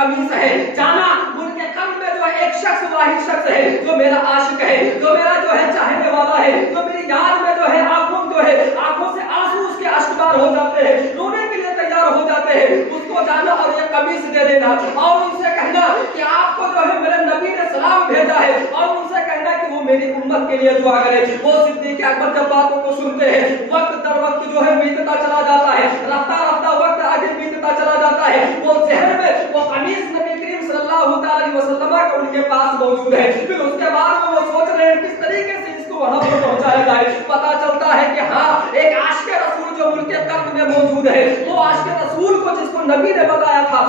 कमीज है, जाना उनके कल्ब में जो है एक शख्स वाहिद शख्स है जो मेरा आशिक है, जो मेरा जो है चाहने वाला है, जो मेरी याद में जो है आंखों से आंसू उसके अश्कबार हो जाते हैं, रोने के लिए तैयार हो जाते हैं, उसको जाना और ये कमीज दे देना और उनसे कहना कि आपको जो है मेरे नबी ने सलाम भेजा है और उनसे कहना कि वो मेरी उम्मत के लिए दुआ करे। वो सिद्दीक़ अकबर जब बातों को सुनते हैं, वक्त दर वक्त जो है बीतता चला जाता है, रफ्ता रफ्ता वक्त आगे बीतता चला जाता है, वो जहन में वो कमीज नबी करीम सल्लल्लाहु अलैहि वसल्लम का उनके पास मौजूद है। फिर उसके बाद वो सोच रहे हैं किस तरीके से इसको वहां पर पहुंचाया जाए। पता चलता है कि हाँ, एक आशिक रसूल जो उनके कल्ब में मौजूद है, वो आशिक रसूल को जिसको नबी ने बताया था,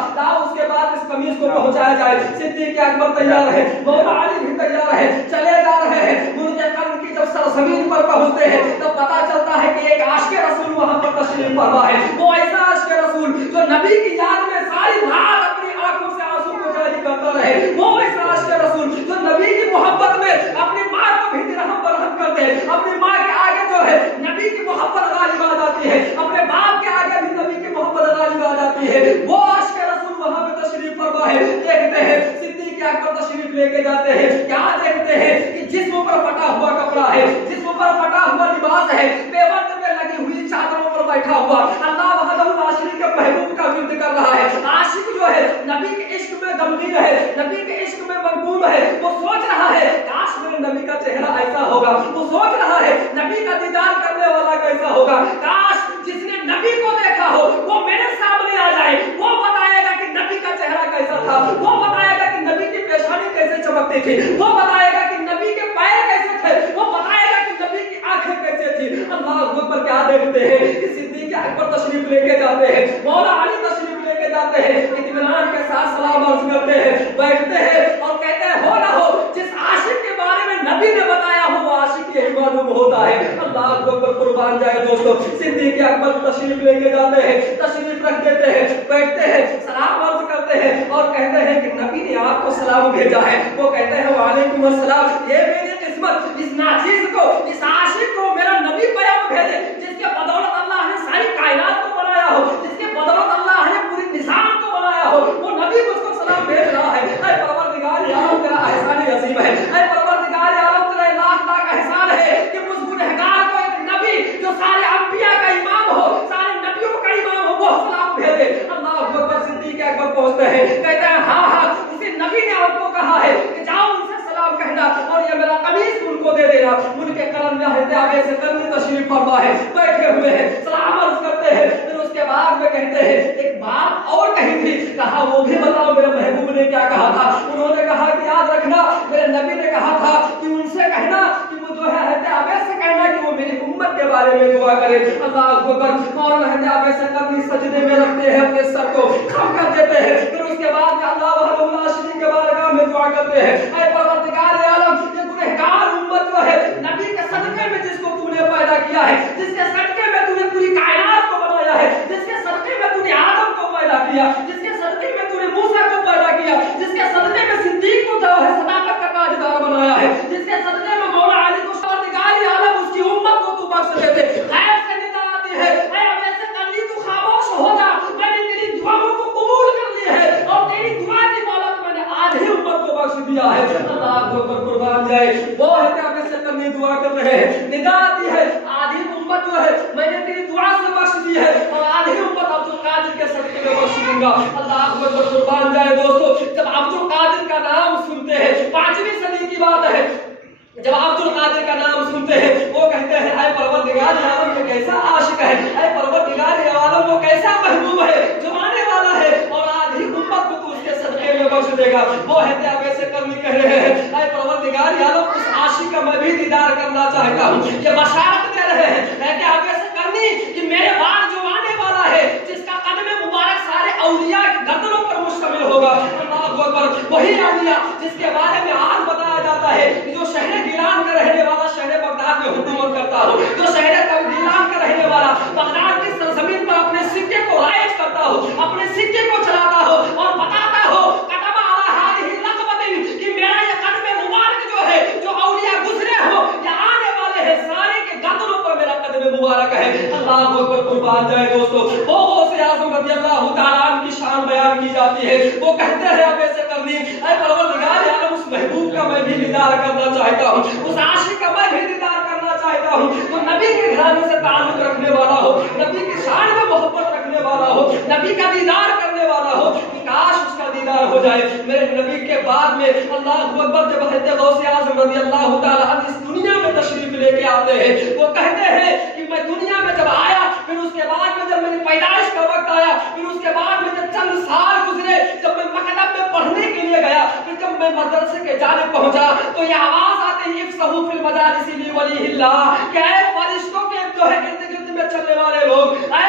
उसके बाद इस कमीज को पहुंचाया जाए। सिद्दीक़ अकबर तैयार है, मौला अली भी तैयार है, चले जा रहे हैं। उनके कल्ब की जब सरजमीन पर पहुंचते हैं तब पता चलता है कि एक आशिक रसूल वहां पर तशरीफ फरमा है। वो ऐसा आशिक रसूल जो नबी की याद में सारी रात अपनी आंखों से आंसू को जारी करता रहे, वो ऐसा आशिक रसूल जो नबी की मोहब्बत में अपनी मां को भी रहम बरहम कर दे, अपनी मां के आगे जो है नबी की मोहब्बत गालिब आ जाती है, अपने बाप के आगे भी नबी की मोहब्बत गालिब आ जाती है। वो आशिक रसूल वहां पे तशरीफ फरमा है। देखते हैं सिद्दीक़ अकबर तशरीफ लेके जाते हैं, क्या देखते हैं कि जिस्म पर फटा हुआ कपड़ा है, जिस्म पर फटा हुआ लिबास है, पेवंद में लगी हुई चादरों पर बैठा हुआ अल्लाह वहदहु ला शरीक के महबूब का विर्द कर रहा है। आशिक जो है नबी के इश्क में गमगीन है, नबी के इश्क में मगबून है। वो सोच रहा है काश मेरे नबी का चेहरा ऐसा होगा, वो सोच रहा है नबी का दीदार करने वाला कैसा होगा, काश जिसने नबी को देखा हो वो मेरे सामने आ जाए, वो बताएगा कि नबी का चेहरा कैसा था, वो बताएगा कि नबी की पेशानी कैसे चमकती थी, वो बताएगा कि नबी के पैर कैसे थे, वो बताएगा कि नबी की आंखें कैसे थी। अल्लाह अकबर, क्या देखते हैं कि सिद्दीक़ अकबर तशरीफ लेके जाते हैं, मौला अली तशरीफ लेके जाते हैं, इत्मीनान के साथ सलाम अर्ज करते हैं, बैठते हैं और कहते हैं हो ना हो जिस आशिक के बारे में नबी ने बताया हो वो आशिक यही मालूम होता है। अल्लाह अकबर, कुर्बान जाए दोस्तों। सिद्दीक़ अकबर तशरीफ लेके जाते हैं, तशरीफ रख देते हैं, बैठते हैं, सलाम अर्ज करते हैं और कहते हैं कि नबी ने आपको सलाम भेजा है। वो कहते हैं वालेकुम अस्सलाम, ये मेरी किस्मत, इस नाचीज को, इस आशिक को मेरा नबी पैगाम भेजे जिसके बदौलत अल्लाह ने सारी कायनात को बनाया हो, जिसके बदौलत अल्लाह ने पूरी निजाम को बनाया हो, वो नबी मुझको सलाम भेज रहा है। ऐ परवरदिगार आलम, तेरा एहसान अजीम है। ऐ परवरदिगार आलम, तेरा लाख लाख एहसान है कि मुझ गुनहगार को एक नबी जो सारे अंबिया का इमाम हो, सारे नबियों का इमाम हो, वो सलाम भेजे। अल्लाह अकबर। सिद्दीक़ अकबर पहुंचते हैं, कहते हैं हाँ हाँ, इसी नबी ने आपको कहा है कि जाओ उनसे सलाम कहना और ये मेरा कमीज उनको दे देना। उनके कलम में आगे से करनी तशरीफ फरमा है, बैठे हुए हैं, सलाम अर्ज करते हैं। फिर उसके बाद में कहते हैं एक बात और कही थी, कहा वो भी बताओ मेरे महबूब ने क्या कहा था। उन्होंने कहा कि याद रखना मेरे नबी ने कहा था कि उनसे कहना कि वो जो है अबे से कहना कि वो मेरी उम्मत के बारे में दुआ करे। अल्लाह अकबर। फौरन अबे से करनी सजदे में रखते हैं, अपने सर को खम कर देते हैं। फिर उसके बाद में अल्लाह वहदहु ला शरीक के बारगाह में दुआ करते हैं, ऐ परवरदिगार आलम, ये गुनहगार उम्मत जो है नबी के सदके में जिसको तूने पैदा किया है, जिसके सदके में तूने पूरी कायनात को बनाया है, जिसके सदके में तूने आदम को पैदा किया, जिसके सदके में तूने मूसा को पैदा किया, जिसके सदके में सिद्दीक को जो है सदाकत का ताजदार बनाया है, जिसके सदके में मौला अली को परवरदिगार आलम उसकी उम्मत को तू बख्श देते। गैर से निदा आती है, ऐ अब ऐसे कभी तू खामोश हो जा, मैंने तेरी दुआओं को कबूल कर लिया है और तेरी दुआ की दौलत मैंने आज ही उम्मत को बख्श दिया है। अल्लाह अकबर, कुर्बान जाए। वो है अब ऐसे करनी दुआ कर रहे हैं, निदा आती है, आधी उम्मत जो है मैंने तेरी दुआ से बख्श दी है और आधी उम्मत अब्दुल कादिर के सदके में बख्श दूंगा। अल्लाह अकबर, कुर्बान जाए दोस्तों। जब अब्दुल कादिर का नाम सुनते हैं, 5वीं सदी की बात है, जब अब्दुल कादिर का नाम सुनते हैं वो कहते हैं ऐ परवरदिगार आलम, ये कैसा आशिक है, ऐ परवरदिगार आलम, वो कैसा महबूब है जो आने वाला है और आधी उम्मत को तू उसके सदके में बख्श देगा। वो है अब ऐसे करनी कह रहे हैं, ऐ परवरदिगार आलम, उस आशिक का मैं भी दीदार करना चाहता हूँ। ये बशारत दे रहे हैं कि अब ऐसे करनी कि मेरे बाद जो आने वाला है, जिसका कदम मुबारक सारे औलिया की गर्दनों पर मुश्तमिल होगा। अल्लाह अकबर। वही औलिया जिसके बारे में आज बताया जाता है कि जो शहर गिलान का रहने वाला शहर बगदाद में हुकूमत करता हो, जो शहर गिलान का रहने वाला बगदाद की सरजमीन पर अपने सिक्के को राइज करता हो, अपने सिक्के को चलाता हो और बताता हो कदम आला हादिही लक़बतिन कि मेरा ये कदम मुबारक जो है, जो औलिया गुजरे हो या आने वाले हैं, सारे के गर्दनों पर मेरा कदम मुबारक है। अल्लाह अकबर, कुर्बान जाए दोस्तों। वो से आज़म रज़ी अल्लाह तआला अन्हु की शान बयान की जाती है। वो कहते हैं अब ऐसे करनी, ऐ परवरदिगार आलम उस महबूब का मैं भी दीदार करना चाहता हूँ, उस आशिक का मैं भी दीदार करना चाहता हूँ जो नबी के घराने से ताल्लुक रखने वाला हो, नबी की शान में मोहब्बत रखने वाला हो, नबी का दीदार करने वाला हो, कि काश उसका दीदार हो जाए। मेरे नबी के बाद में अल्लाहु अकबर जब हज़रत गौसे आज़म रज़ी अल्लाह तआला अन्हु इस दुनिया में तशरीफ लेके आते हैं, वो कहते हैं कि मैं दुनिया में जब आया, फिर उसके बाद में जब मेरी पैदाइश का वक्त आया, फिर उसके बाद में जब चंद साल गुजरे, जब मैं मकतब में पढ़ने के लिए गया, फिर जब मैं मदरसे के जाने पहुंचा तो ये आवाज आती है इफ्सहू फिल मजालिसी लिवलिहिल्लाह, कि ऐ फरिश्तों के जो है इर्द-गिर्द में चलने वाले लोग, ऐ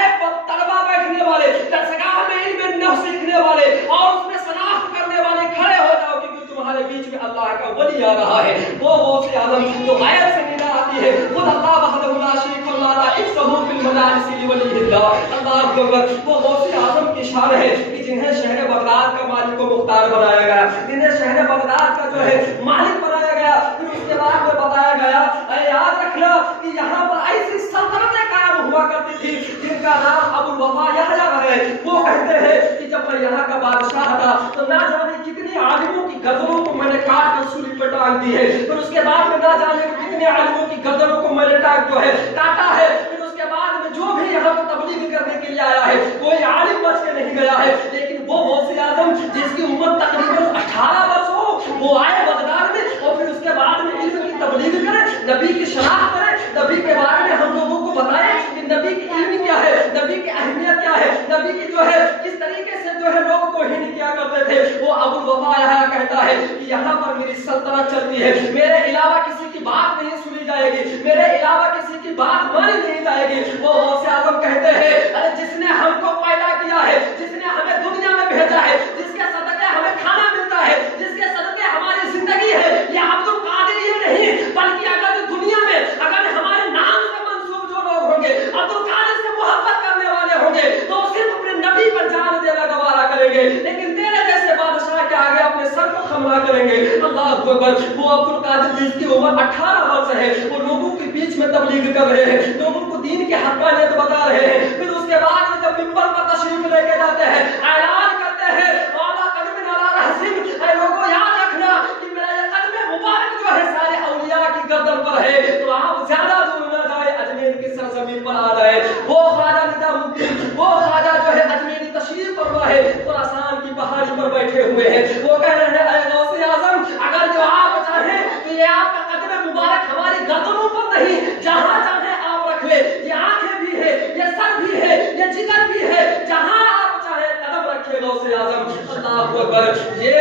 तलबा बैठने वाले, दरसगाह में इल्म नफ्स सीखने वाले और उसमें शनाख्त करने वाले, खड़े हो जाओ क्योंकि तुम्हारे बीच में अल्लाह का वली आ रहा है। वो गौसे आज़म जो गायब से निदा आती है, खुद अल्लाह वहदहु ला शरीक ला इफ्सहू फिल मजालिसी लिवलिहिल्लाह। अल्लाहु अकबर। वो गौसे आज़म की शान है कि जिन्हें शहर बगदाद का मालिक व मुख्तार बनाया गया, जिन्हें शहर बगदाद का जो है मालिक बनाया गया, फिर उसके बाद में बताया गया, याद रखना कि यहाँ पर ऐसी सल्तनतें कायम हुआ करती थी जिनका नाम अबुल वफा यहया है। वो कहते हैं कि जब मैं यहाँ का बादशाह था तो ना जाने कितने आलिमों की गर्दनों को मैंने काट कर सूली पर टांग दी है, फिर उसके बाद में ना जाने कितने आलिमों की गर्दनों को मैंने जो है काटा है, फिर उसके बाद में जो भी यहाँ पर तबलीग करने के लिए आया है कोई आलिम बच के नहीं गया है। लेकिन वो गौसे आज़म जिसकी उम्र तकरीबन 18 वर्ष हो, वो आए बगदाद में और फिर उसके बाद में इल्म की तबलीग करे, नबी की शनाख्त करे, नबी के बारे में हम लोगों को बताए कि नबी की इल्म क्या है, नबी की अहमियत क्या है, नबी की जो है किस तरीके से जो है लोग तौहीन किया करते थे। वो अबुल वफा यहया कहता है कि यहाँ पर मेरी सल्तनत चलती है, मेरे अलावा किसी की बात नहीं सुनी जाएगी, मेरे अलावा किसी की बात मानी नहीं जाएगी। वो गौसे आज़म कहते हैं, अरे जिसने हमको पैदा किया है, जिसने हमें दुनिया में भेजा है, जिसके सदके हमें खाना मिलता है, जिसके सदके हमारी जिंदगी है, ये अब्दुल कादिर ये नहीं, बल्कि अगर दुनिया में अगर हमारे नाम से मंसूब जो लोग होंगे, अब्दुल कादिर से मोहब्बत करने वाले होंगे, तो सिर्फ अपने नबी पर जान देना गवारा करेंगे, लेकिन तेरे जैसे बादशाह के आगे अपने सर को खमला करेंगे। अल्लाहु अकबर। वो अब्दुल कादिर जिसकी उम्र 18 वर्ष है, वो लोगों के बीच में तबलीग कर रहे हैं, लोगों को दीन के हक़ानियत बता रहे हैं, फिर उसके बाद में जब मिंबर पर तशरीफ लेके जाते हैं, ऐलान करते हैं वाला कदम अला रहसिम, ऐ लोगों याद रखना कि मेरा ये कदम मुबारक जो है सारे औलिया की गर्दन पर है, तो आप ज्यादा दूर न जाए, अजमेर की सरजमीन पर आ जाए। वो ख्वाजा निजामुद्दीन, वो ख्वाजा जो है अजमेरी तशरीफ फरमा है, खुरासान की पहाड़ी पर बैठे हुए हैं, वो कह रहे हैं ऐ गौसे आज़म, अगर जो आप चाहें तो ये आपका कदम मुबारक हमारी गर्दनों पर नहीं, जहां चाहे आप रख ले, ये आंखें भी है, ये सर भी है, ये जिगर भी है, जहां आप चाहे कदम रखे गौसे आज़म। अल्लाहु अकबर। ये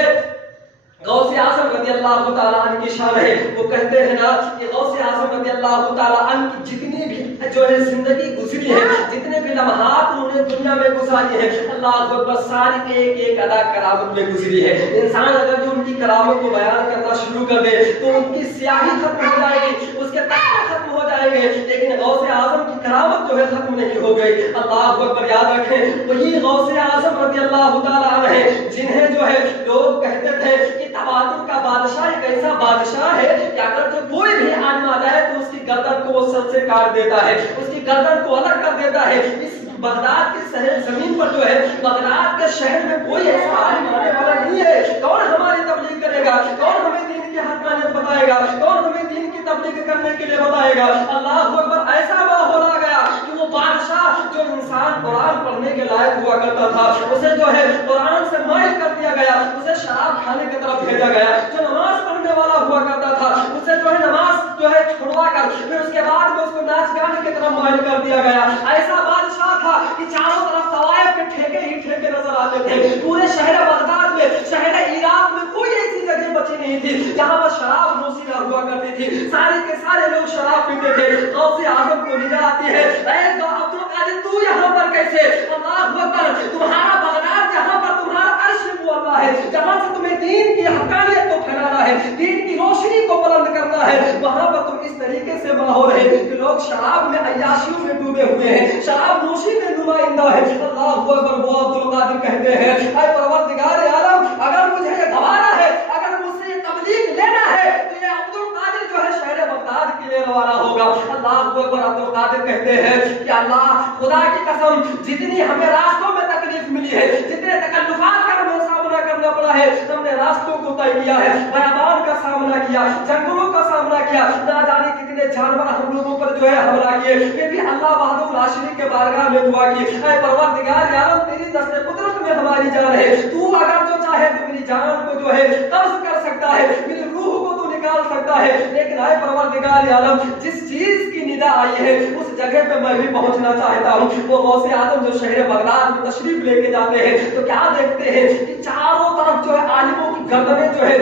गौसे आज़म रज़ी अल्लाह तआला अन्हु की शान है। वो कहते हैं ना कि गौसे आज़म रज़ी अल्लाह तआला अन्हु की जितनी भी जो है जिंदगी गुजरी है, जितने भी लम्हात उन्होंने दुनिया में गुजारी है, अल्लाहु अकबर, सारी के एक अदा करामत में गुजरी है। इंसान अगर जो उनकी करामत को बयान करना शुरू कर दे तो उनकी स्याही खत्म हो जाएगी, उसके तख्ते खत्म हो जाएंगे, लेकिन गौसे आज़म की करामत जो है खत्म नहीं हो गई। अल्लाहु अकबर। याद रखें, वही गौसे आज़म रज़ी अल्लाह तआला अन्हु है जिन्हें जो है लोग कहते थे कि तवातुर का बादशाह एक ऐसा बादशाह है कि अगर जो कोई भी आदमी आ जाए तो उसकी गर्दन को वो सर से काट देता है, उसकी गर्दन को अलग कर देता है। इस बगदाद के शहर जमीन पर जो है, बगदाद के शहर में कोई ऐसा आलिम आने वाला नहीं है। कौन हमारी तबलीग करेगा, कौन हमें दीन की हक़ानियत बताएगा, कौन हमें दीन की तबलीग करने के लिए बताएगा। अल्लाहु अकबर। ऐसा माहौल आ गया कि वो बादशाह जो इंसान कुरान पढ़ने के लायक हुआ करता था, उसे जो है कुरान से माइल कर दिया गया, उसे शराब खाने की तरफ भेजा गया। जो नमाज पढ़ने वाला हुआ करता था, उसे जो है नमाज जो है छुड़वा कर फिर उसके बाद में उसको नाच गाने की तरफ माइल कर दिया गया। ऐसा बादशाह था कि चारों तरफ तवायफ के ठेके ही ठेके नजर आते थे। पूरे शहर बगदाद में, शहर इराक में कोई ऐसी जगह बची नहीं थी जहां पर शराब नोशी ना हुआ करती थी। सारे के सारे लोग शराब पीते थे। गौसे आज़म को निदा आती है, ऐ अब्दुल कादिर तू यहाँ पर कैसे? अल्लाहु अकबर। तुम्हारा बगदाद जहाँ पर तुम्हारा अर्श मुअल्ला है, जहाँ से तुम्हें दीन की हक़ानियत को फैलाना है, दीन की रोशनी को बुलंद करना है, वहाँ पर तुम इस तरीके से माहौल है कि लोग शराब में, अय्याशियों में डूबे हुए हैं, शराब नोशी में नुमाइंदा है। अल्लाहु अकबर। वो अब्दुल कादिर कहते हैं, ऐ परवरदिगार आलम, अगर मुझे ये गवारा है, अगर मुझसे ये तबलीग लेना है तो ये अब्दुल कादिर जो है शहर बगदाद के लिए वाला होगा। अल्लाह अकबर। अब्दुल कादिर कहते हैं कि अल्लाह खुदा की कसम, जितनी हमें रास्तों में तकलीफ मिली है, जितने तकल्लुफात का हमें सामना करना पड़ा है, हमने रास्तों को तय किया है, बयाबान का सामना किया, जंगलों का सामना किया, ना जाने कितने जानवर हम लोगों पर जो है हमला किए, फिर भी अल्लाह वहदहुल ला शरीक के बारगाह में दुआ की, ऐ परवरदिगार आलम, तेरी दस्ते कुदरत में हमारी जान है, तू अगर जो चाहे तो मेरी जान को जो है कब्ज कर सकता है, मेरी रूह को तो निकाल सकता है, लेकिन ऐ परवरदिगार आलम, जिस चीज की निदा आई है उस जगह पे मैं भी पहुंचना चाहता हूं। वो गौसे आदम जो शहर बगदाद में तशरीफ लेके जाते हैं तो क्या देखते हैं कि चारों तरफ जो है आलिमों की गर्दनें जो है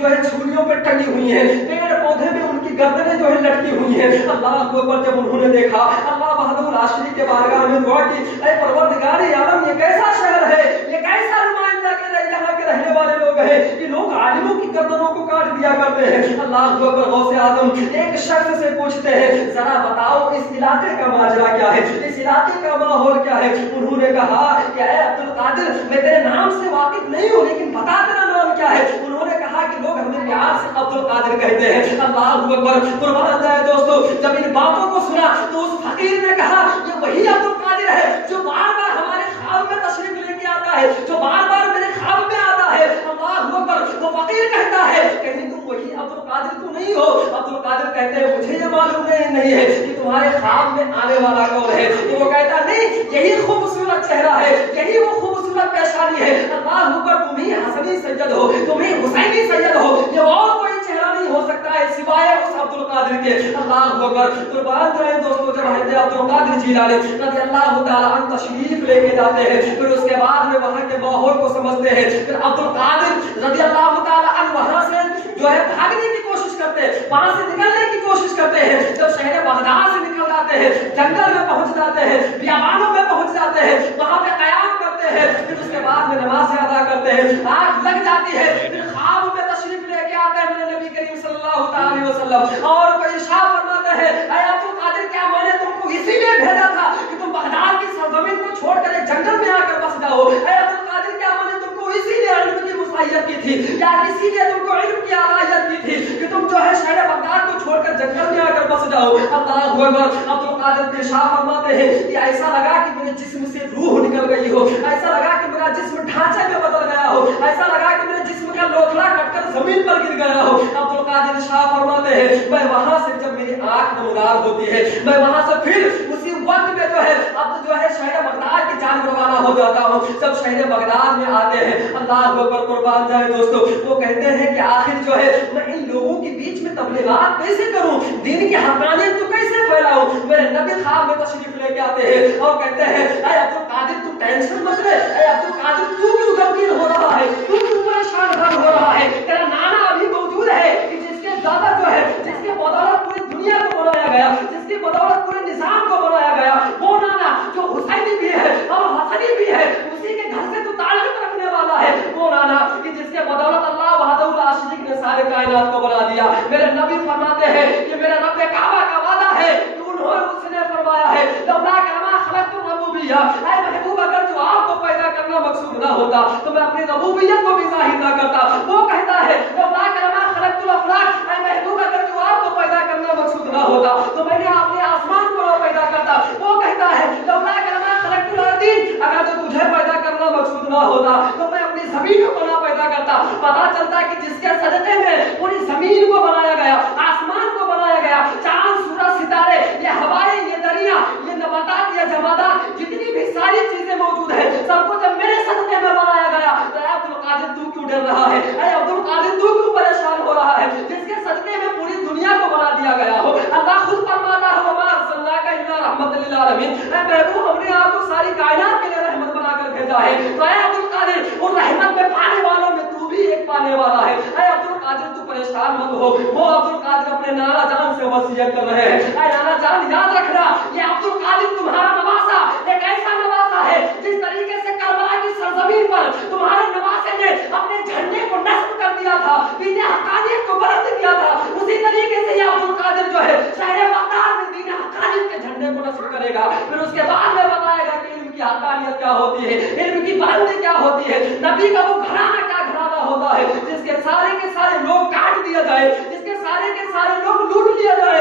जो है छुरियों पे टंगी हुई हैं, पेड़ पौधे में उनकी गर्दनें जो है लटकी हुई हैं। अल्लाह के ऊपर जब उन्होंने देखा, अल्लाह वहदहुल ला शरीक के बारगाह में दुआ की, ऐ परवरदिगार आलम, ये कैसा शहर है, ये कैसा नुमाइंदा के यहाँ के रहने वाले लोग हैं कि लोग आलिमों की गर्दनों को काट दिया करते हैं। अल्लाह के ऊपर गौसे आजम एक शख्स से पूछते हैं, जरा बताओ इस इलाके का माजरा क्या है, इस इलाके का माहौल क्या है। उन्होंने कहा कि ऐ अब्दुल कादिर, मैं तेरे नाम से वाकिफ नहीं हूँ, लेकिन बता तेरा नाम क्या है। उन्होंने कहा कि लोग हमें प्यार से अब्दुल कादिर कहते हैं। अल्लाह अकबर। कुर्बान जाए दोस्तों, जब इन बातों को सुना तो उस फकीर ने कहा, ये वही अब्दुल कादिर है जो बार बार हमारे ख्वाब में तशरीफ लेके आता है, जो बार बार मेरे ख्वाब में आता है। अल्लाह अकबर। वो फकीर कहता है, कहीं तुम वही अब्दुल कादिर तो नहीं हो। अब्दुल कादिर कहते हैं, मुझे ये मालूम नहीं है कि तुम्हारे ख्वाब में आने वाला कौन है। तो वो कहता नहीं, यही खूबसूरत चेहरा है, यही वो खूबसूरत पेशानी है। अल्लाह अकबर, तुम ही हसनी सैयद हो, तुम ही हुसैनी सैयद हो, ये और कोई चेहरा नहीं हो सकता है सिवाय उस अब्दुल कादिर के। अल्लाह अकबर। कुर्बान जाए दोस्तों, जब हज़रत अब्दुल कादिर जिलानी रज़ियल्लाहु ताला अन्हु तशरीफ लेके जाते हैं, फिर उसके बाद में वहां के माहौल को समझते हैं, फिर अब्दुल कादिर रज़ियल्लाहु ताला अन्हु वहां से जो है भागने की कोशिश करते हैं, वहां से निकलने की कोशिश करते हैं। जब शहर बगदाद से निकल जाते हैं, जंगल में पहुंच जाते हैं, बियाबानों में पहुंच जाते हैं, वहां पे कयाम करते हैं, फिर उसके बाद में नमाज अदा करते हैं, आग लग जाती है, फिर ख्वाब में तशरीफ लेके आते हैं मेरे नबी करीम सल्लल्लाहु अलैहि वसल्लम, और कोई इरशाद फरमाते हैं, ऐ अब्दुल कादिर, क्या मैंने तुमको इसीलिए भेजा था कि तुम बगदाद की सरजमीन को छोड़कर एक जंगल में आकर बस जाओ। ऐ अब्दुल कादिर, क्या मैंने तुमको इसीलिए इल्म की मुसाहियत की थी, या इसीलिए तुमको इल्म की आदायत की थी कि तुम जो है शहर बगदाद को छोड़कर जंगल में आकर बस जाओ। अल्लाह अकबर। अब्दुल कादिर इरशाद फरमाते हैं कि ऐसा लगा कि मेरे जिस्म से रूह निकल गई हो, ऐसा लगा कि मेरा जिस्म ढांचे में बदल गया हो, ऐसा लगा कि मेरे जिस्म का लोथड़ा कटकर जमीन पर गिर गया हो। अब्दुल कादिर इरशाद फरमाते हैं, मैं वहां से जब मेरी आंख नमदार होती है, मैं वहां से फिर उसी वक्त में जो है अब जो है शहर बगदाद की जान रवाना हो जाता हूँ। जब शहर बगदाद में आते हैं, अल्लाह अकबर। कुर्बान जाए दोस्तों, वो कहते हैं कि आखिर जो है मैं इन लोगों के बीच में तबलीगात कैसे करूं, दीन की हक़ानियत को कैसे फैलाऊं। मेरे नबी ख्वाब में तशरीफ लेके आते हैं और कहते हैं, ऐ अब्दुल कादिर, तू टेंशन मत ले, ऐ अब्दुल कादिर, तू क्यों गमगीन हो रहा है, तू क्यों परेशान हो रहा है, तेरा नाना अभी मौजूद है कि जिसके ज़्यादा जो है, जिसके बदौलत पूरी दुनिया को बनाया गया, जिसकी बदौलत पूरे निजाम को बनाया गया, वो नाना जो हुसैनी भी है और हसनी भी है, उसी के घर से तो ताल्लुक रखने वाला है, वो नाना कि जिसके बदौलत अल्लाह वहदहुल ला शरीक ने सारे कायनात को बना दिया। मेरे नबी फरमाते हैं कि मेरा रब काबा का वादा है कि उन्होंने उसने फरमाया है, लौला कमा खलक़तु रब्बुबिया, ऐ महबूब, अगर जो आपको पैदा करना मकसूद ना होता तो मैं अपनी रबूबियत को भी ज़ाहिर ना करता। वो कहता है, लौला कमा खलक़तुल अफ़लाक, ऐ महबूब, अगर जो आपको पैदा करना मकसूद ना होता तो मैंने अपने आसमान को ना पैदा करता। वो कहता है, लौला कमा खलक़तुल अर्दीन, अगर जो तुझे पैदा करना मकसूद ना होता तो मैं अपनी जमीन को ना पैदा करता। पता चलता कि जिसके सदक़े में पूरी जमीन को बनाया गया, आसमान को बनाया गया, चांद सूरज सितारे, ये हवाएं, ये दरिया, ये नबातात, ये जमादात, जितनी भी सारी चीजें मौजूद है, सबको जब मेरे सदक़े में बनाया गया। तो अब्दुल कादिर, तू क्यों डर रहा है, ऐ अब्दुल कादिर, तू क्यों परेशान हो रहा है, जिसके सदक़े में पूरी दुनिया को बना दिया गया हो। अल्लाह खुद फरमाता है, वमा अरसलनाका इल्ला रहमतल लिल आलमीन, ऐ महबूब, हमने आपको सारी कायनात के लिए रहमत बनाकर भेजा है। तो ऐ अब्दुल कादिर, उन रहमत में पाने वालों में तू भी एक पाने वाला है। ऐ अब्दुल कादिर, तू परेशान मत हो। वो अब्दुल कादिर अपने नाना जान से वसीयत कर रहे हैं, ऐ नाना जान, याद रखना, ये अब्दुल कादिर तुम्हारा नवासा एक ऐसा नवासा है जिस तरीके से करबला की सरजमीन पर तुम्हारे नवासे ने अपने झंडे को नस्ब कर दिया था, दीन हक़ानियत को बुलंद किया था, उसी तरीके से ये अब्दुल कादिर जो है शहर बगदाद में दीन हक़ानियत के झंडे को नस्ब करेगा। फिर उसके बाद में बताएगा कि इल्म की हक़ानियत क्या होती है, इल्म की बुलंदी क्या होती है, नबी का वो घराना क्या घराना होता है जिसके सारे के सारे लोग काट दिया जाए, जिसके सारे के सारे लोग लूट लिया जाए,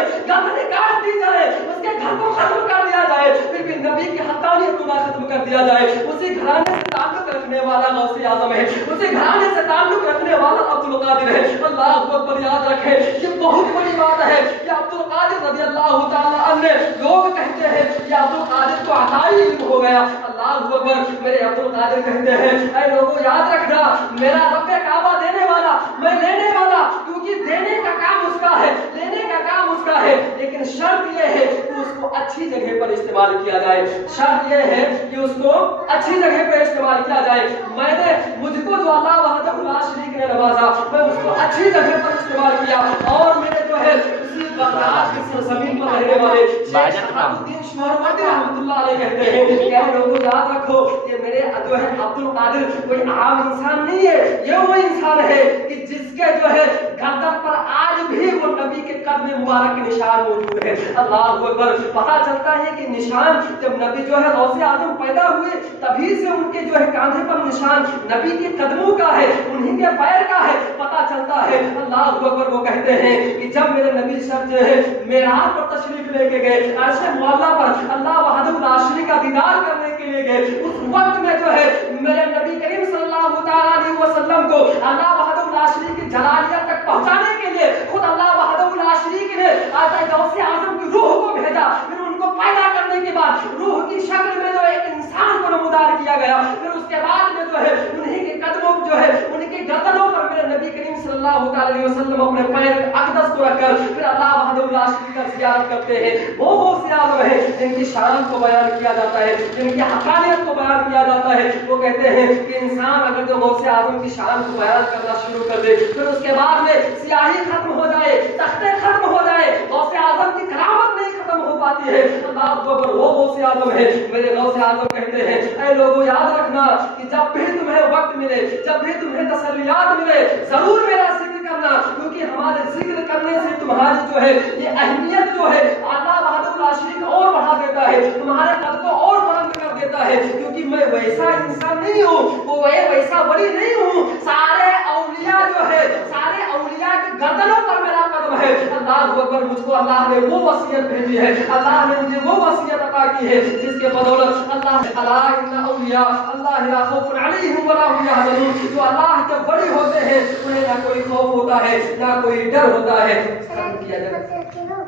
किया जाए। उसी घराने से ताल्लुक रखने वाला गौसे आजम है, उसी घराने से ताल्लुक रखने वाला अब्दुल कादिर है। अल्लाह अकबर, याद रखें ये बहुत बड़ी बात है। ये अब्दुल कादिर रज़ी अल्लाह ताला अन्हु, लोग कहते हैं ये अब्दुल कादिर को अताई इल्म हो गया। अल्लाह अकबर, मेरे अब्दुल कादिर कहते हैं ऐ लोगों याद रखना, मेरा रब्बे काबा देने वाला, मैं लेने वाला, क्योंकि देने का काम उसका है, लेने का काम उसका है, लेकिन शर्त यह है कि उसको अच्छी जगह पर इस्तेमाल किया जाए। शर्त यह है कि उसको अच्छी जगह पर इस्तेमाल किया जाए। मैंने मुझको जो अल्लाह वहदहु ला शरीक ने नवाजा, मैं उसको अच्छी जगह पर इस्तेमाल किया। और मेरे जो है उसी बगदाद की सरजमीन पर रहने वाले शेख शहाबुद्दीन शोहरवर्दी रहमतुल्लाह अलैह कहते हैं कि लोगों याद रखो कि मेरे जो है अब्दुल कादिर कोई आम इंसान नहीं है, ये वो इंसान है कि जिसके जो है गर्दन पर आज भी वो नबी के कदम मुबारक के निशान मौजूद है। अल्लाह अकबर, पता चलता है कि निशान जब नबी जो है गौसे आजम पैदा हुए तभी से उनके जो है कांधे पर निशान नबी के कदमों का है, उन्हीं के पैर का है, पता चलता है। अल्लाह अकबर, वो कहते हैं कि जब मेरे नबी सर जो है मेराज पर तशरीफ लेके गए, अर्श मौला पर अल्लाह वहदहु ला शरीक का दीदार करने के लिए गए, उस वक्त में जो है मेरे नबी करीम सल्लल्लाहु ताला अलैहि वसल्लम को अल्लाह वहदहु ला शरीक की जलालियत तक पहुंचाने के लिए खुद अल्लाह वहदहु ला शरीक ने गौसे आजम की रूह को भेजा। फिर उनको पैदा करने के बाद रूह की शक्ल में जो एक इंसान को नमूदार किया गया। फिर उसके बाद में जो है उन्हीं के कदमों जो है उनके गर्दनों पर मेरे नबी करीम सल्लल्लाहु अलैहि वसल्लम अपने पैर अक़दस को रखकर फिर अल्लाह वहदहु ला शरीक का ज़ियारत करते हैं। वो गौसे आज़म है जिनकी शान को बयान किया जाता है, जिनकी हक़ानियत को बयान किया जाता है। वो कहते हैं कि इंसान अगर जो गौसे आज़म की शान को बयान करना शुरू कर दे, फिर उसके बाद में स्याही खत्म हो जाए, तख्ते खत्म हो जाए, गौसे आज़म की करामत नहीं खत्म हो पाती है। अल्लाह अकबर, वो गौसे आज़म है। मेरे गौसे आज़म कहते हैं ऐ लोगों याद रखना कि जब भी तुम्हें वक्त मिले, जब भी तुम्हें तसल्लियात मिले, जरूर मेरा जिक्र करना, क्योंकि हमारे जिक्र करने से तुम्हारी जो है ये अहमियत जो है अल्लाह वहदहु ला शरीक और बढ़ा देता है, तुम्हारे कद को और बुलंद कर देता है। क्योंकि मैं वैसा इंसान नहीं हूँ, वो वैसा बड़ी नहीं हूँ। सारे औलिया जो है, सारे औलिया की गर्दनों पर मेरा कदम है। अल्लाह अकबर, मुझको अल्लाह ने वो वसीयत भेजी है, अल्लाह ने मुझे वो वसीयत अता की है जिसके बदौलत अल्लाह अला इन्ना औलिया अल्लाह ला खौफुन अलैहिम वला हुम यहज़नून, जो अल्लाह के बड़े होते हैं उन्हें ना कोई खौफ होता है ना कोई डर होता है। किया जाए